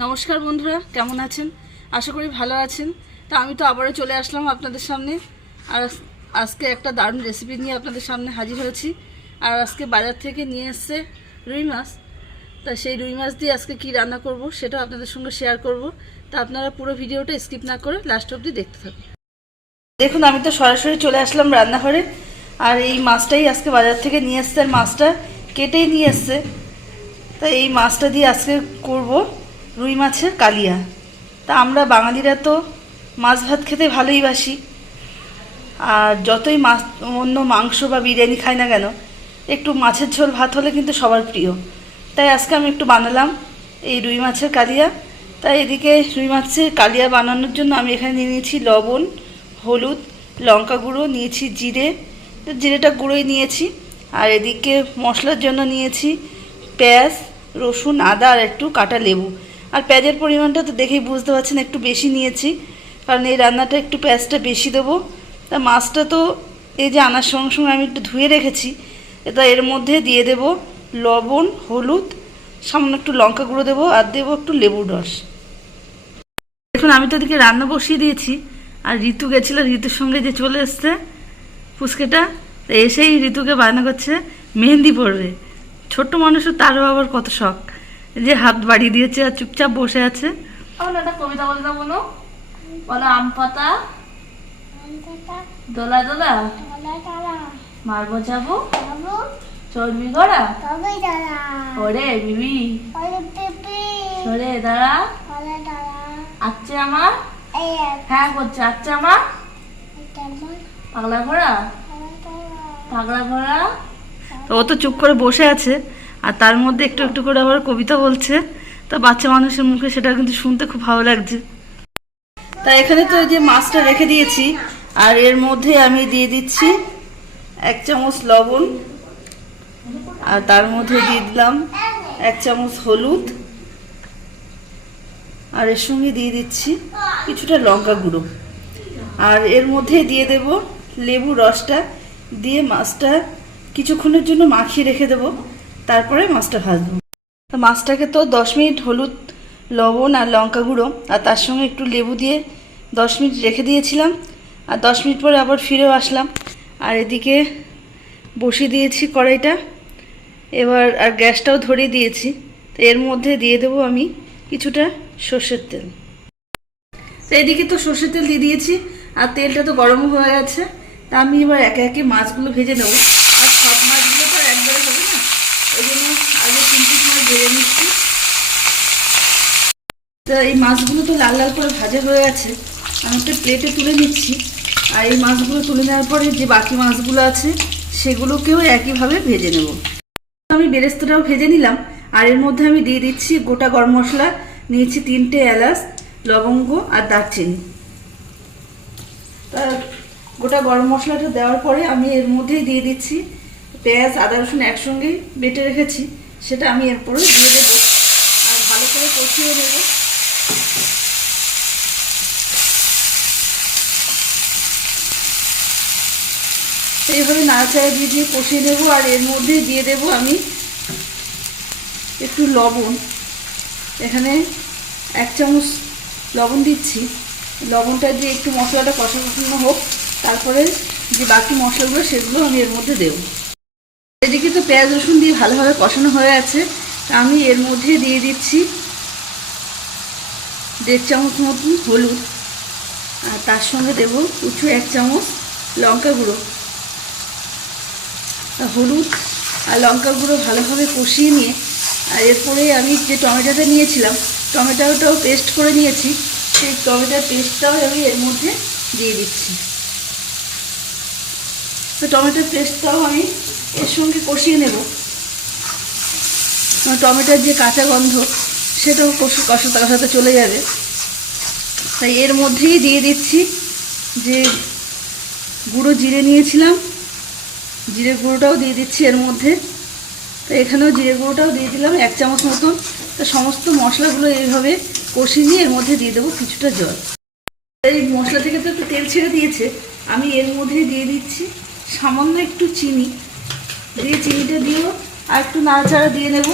নমস্কার বন্ধুরা, কেমন আছেন? আশা করি ভালো আছেন। তা আমি তো আবারও চলে আসলাম আপনাদের সামনে। আর আজকে একটা দারুণ রেসিপি নিয়ে আপনাদের সামনে হাজির হয়েছি। আর আজকে বাজার থেকে নিয়ে এসছে রুই মাছ। তা সেই রুই মাছ দিয়ে আজকে কি রান্না করব সেটাও আপনাদের সঙ্গে শেয়ার করব। তা আপনারা পুরো ভিডিওটা স্কিপ না করে লাস্ট অবধি দেখতে থাকুন। দেখুন, আমি তো সরাসরি চলে আসলাম রান্নাঘরে। আর এই মাছটাই আজকে বাজার থেকে নিয়ে এসছে, আর মাছটা কেটেই নিয়ে এসছে। তা এই মাছটা দিয়ে আজকে করব রুই মাছের কালিয়া। তা আমরা বাঙালিরা তো মাছ ভাত খেতে ভালোই বাসি। আর যতই মাছ অন্য মাংস বা বিরিয়ানি খাই না কেন, একটু মাছের ঝোল ভাত হলে কিন্তু সবার প্রিয়। তাই আজকে আমি একটু বানালাম এই রুই মাছের কালিয়া। তাই এদিকে রুই মাছের কালিয়া বানানোর জন্য আমি এখানে নিয়ে নিয়েছি লবণ, হলুদ, লঙ্কা গুঁড়ো, নিয়েছি জিরেটা গুঁড়োই নিয়েছি। আর এদিকে মশলার জন্য নিয়েছি পেঁয়াজ, রসুন, আদা আর একটু কাটা লেবু। আর পেঁয়াজের পরিমাণটা তো দেখেই বুঝতে পারছেন, একটু বেশি নিয়েছি, কারণ এই রান্নাটা একটু পেঁয়াজটা বেশি দেবো। তা মাছটা তো এই যে আনার সঙ্গে সঙ্গে আমি একটু ধুয়ে রেখেছি। এটা এর মধ্যে দিয়ে দেব লবণ, হলুদ, সামান্য একটু লঙ্কা গুঁড়ো দেবো, আর দেবো একটু লেবুর রস। দেখুন, আমি তো এদিকে রান্না বসিয়ে দিয়েছি। আর ঋতু গেছিলো, ঋতুর সঙ্গে যে চলে এসছে ফুচকেটা, তো এসেই ঋতুকে বায়না করছে মেহেন্দি পড়বে। ছোট্ট মানুষও তারও আবার কত শখ, যে হাত বাড়িয়ে দিয়েছে আর চুপচাপ বসে আছে। একটা কবিতা বলে দাও, বলো বলো। আম পাতা দোলা দোলা মারবো যাবো চর্বি গড়া ওরে বিবি সরে দাঁড়া আচ্ছা আমার হ্যাঁ করছে আচ্ছা আমার পাগলা ঘোড়া পাগলা ঘোড়া। তো ও তো চুপ করে বসে আছে, আর তার মধ্যে একটু একটু করে আবার কবিতা বলছে। তা বাচ্চা মানুষের মুখে সেটা কিন্তু শুনতে খুব ভালো লাগছে। তা এখানে তো এই যে মাছটা রেখে দিয়েছি, আর এর মধ্যে আমি দিয়ে দিচ্ছি 1 চামচ লবণ, আর তার মধ্যে দিয়ে দিলাম 1 চামচ হলুদ, আর এর সঙ্গে দিয়ে দিচ্ছি কিছুটা লঙ্কা গুঁড়ো। আর এর মধ্যে দিয়ে দেব লেবু রসটা, দিয়ে মাছটা কিছুক্ষণের জন্য মাখিয়ে রেখে দেবো, তারপরে মাছটা ভাজবো। তো মাছটাকে তো 10 মিনিট হলুদ, লবণ আর লঙ্কা গুঁড়ো আর তার সঙ্গে একটু লেবু দিয়ে 10 মিনিট রেখে দিয়েছিলাম। আর 10 মিনিট পরে আবার ফিরেও আসলাম। আর এদিকে বসিয়ে দিয়েছি কড়াইটা, এবার আর গ্যাসটাও ধরিয়ে দিয়েছি। তো এর মধ্যে দিয়ে দেবো আমি কিছুটা সর্ষের তেল। তো এদিকে তো সর্ষের তেল দিয়ে দিয়েছি, আর তেলটা তো গরম হয়ে গেছে। তা আমি এবার একে একে মাছগুলো ভেজে নেবো। আর সব মাছগুলো তো একবারে হবে না, ওই জন্য আগে 3 মাছ ভেজে নিচ্ছি। তো এই মাছগুলো তো লাল লাল করে ভাজা হয়ে গেছে, আমি একটা প্লেটে তুলে নিচ্ছি। আর এই মাছগুলো তুলে নেওয়ার পরে যে বাকি মাছগুলো আছে সেগুলোকেও একইভাবে ভেজে নেব। আমি বেরেস্তাটাও ভেজে নিলাম। আর এর মধ্যে আমি দিয়ে দিচ্ছি গোটা গরম মশলা, নিয়েছি 3টে এলাচ, লবঙ্গ আর দারচিনি। গোটা গরম মশলাটা দেওয়ার পরে আমি এর মধ্যেই দিয়ে দিচ্ছি পেঁয়াজ, আদা, রসুন একসঙ্গে বেটে রেখেছি, সেটা আমি এরপরে দিয়ে দেবো। আর ভালো করে কষিয়ে নেব। এইভাবে নাড়াচাড়া দিয়ে দিয়ে কষিয়ে নেব। আর এর মধ্যে দিয়ে দেব আমি একটু লবণ। এখানে 1 চামচ লবণ দিচ্ছি। লবণটা দিয়ে একটু মশলাটা কষানো হোক, তারপরে যে বাকি মশলাগুলো সেগুলো আমি এর মধ্যে দেব। এদিকে তো পেঁয়াজ রসুন দিয়ে ভালোভাবে কষানো হয়ে আছে। আমি এর মধ্যে দিয়ে দিচ্ছি 1.5 চামচ মতন হলুদ, আর তার সঙ্গে দেব কুচো 1 চামচ লঙ্কা গুঁড়ো। হলুদ আর লঙ্কা গুঁড়ো ভালোভাবে কষিয়ে নিয়ে, আর এরপরে আমি যে টমেটোটা নিয়েছিলাম, টমেটোটাও পেস্ট করে নিয়েছি, সেই টমেটোর পেস্টটাও আমি এর মধ্যে দিয়ে দিচ্ছি। তো টমেটোর পেস্টটাও আমি এর সঙ্গে কষিয়ে নেব। টমেটোর যে কাঁচা গন্ধ সেটাও কষাতে কষাতে চলে যাবে। তাই এর মধ্যেই দিয়ে দিচ্ছি যে গুঁড়ো জিরে নিয়েছিলাম, জিরে গুঁড়োটাও দিয়ে দিচ্ছি এর মধ্যে। তো এখানেও জিরে গুঁড়োটাও দিয়ে দিলাম 1 চামচ মতন। তো সমস্ত মশলাগুলো এইভাবে কষিয়ে নিয়ে এর মধ্যে দিয়ে দেবো কিছুটা জল। এই মশলা থেকে তো একটু তেল ছেড়ে দিয়েছে, আমি এর মধ্যে দিয়ে দিচ্ছি সামান্য একটু চিনি। দিয়ে চিনিটা দিয়েও আর একটু নাড়াচাড়া দিয়ে নেব।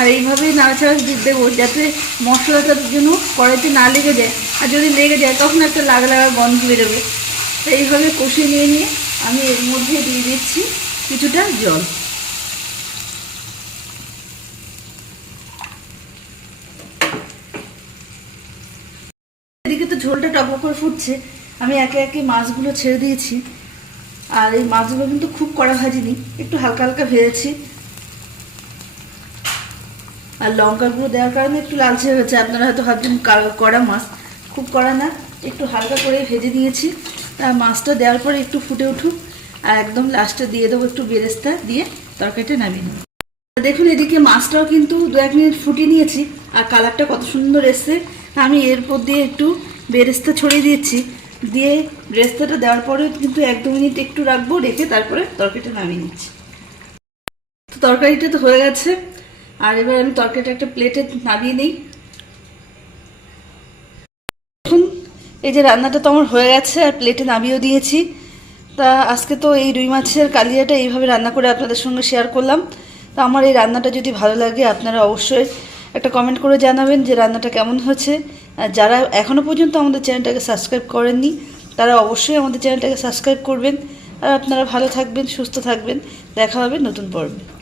আর এইভাবেই নাড়াচাড়া দেবো যাতে মশলাটার জন্য কড়াইতে না লেগে যায়, আর যদি লেগে যায় তখন একটা লাগা লাগা গন্ধ বেরোবে। তো এইভাবে কষিয়ে নিয়ে আমি এর মধ্যে দিয়ে দিচ্ছি কিছুটা জল। এদিকে তো ঝোলটা টকবক করে ফুটছে, আমি একে একে মাছগুলো ছেড়ে দিয়েছি। আর এই মাছগুলো কিন্তু খুব কড়া ভাজিনি, একটু হালকা হালকা ভেজেছি। আর লঙ্কা গুঁড়ো দেওয়ার কারণে একটু লালচে হয়েছে। আপনারা হয়তো ভাবছেন কড়া মাছ, খুব কড়া না, একটু হালকা করে ভেজে দিয়েছি। আর মাছটা দেওয়ার পরে একটু ফুটে উঠুক, আর একদম লাস্টে দিয়ে দেবো একটু বেরেস্তা দিয়ে তরকারিটা নামিয়ে নেব। দেখুন এদিকে মাছটাও কিন্তু 2-1 মিনিট ফুটিয়ে নিয়েছি, আর কালারটা কত সুন্দর এসছে। আমি এরপর দিয়ে একটু বেরেস্তা ছড়িয়ে দিয়েছি, দিয়ে বেরেস্তাটা দেওয়ার পরে কিন্তু 1-2 মিনিট একটু রাখবো, রেখে তারপরে তরকারিটা নামিয়ে নিচ্ছি। তো তরকারিটা তো হয়ে গেছে, আর এবার আমি তরকারিটা একটা প্লেটে নামিয়ে নিই। এখন এই যে রান্নাটা তো আমার হয়ে গেছে, আর প্লেটে নামিয়েও দিয়েছি। তা আজকে তো এই রুই মাছের কালিয়াটা এইভাবে রান্না করে আপনাদের সঙ্গে শেয়ার করলাম। তো আমার এই রান্নাটা যদি ভালো লাগে আপনারা অবশ্যই একটা কমেন্ট করে জানাবেন যে রান্নাটা কেমন হয়েছে। আর যারা এখনও পর্যন্ত আমাদের চ্যানেলটাকে সাবস্ক্রাইব করেননি তারা অবশ্যই আমাদের চ্যানেলটাকে সাবস্ক্রাইব করবেন। আর আপনারা ভালো থাকবেন, সুস্থ থাকবেন, দেখা হবে নতুন পর্বে।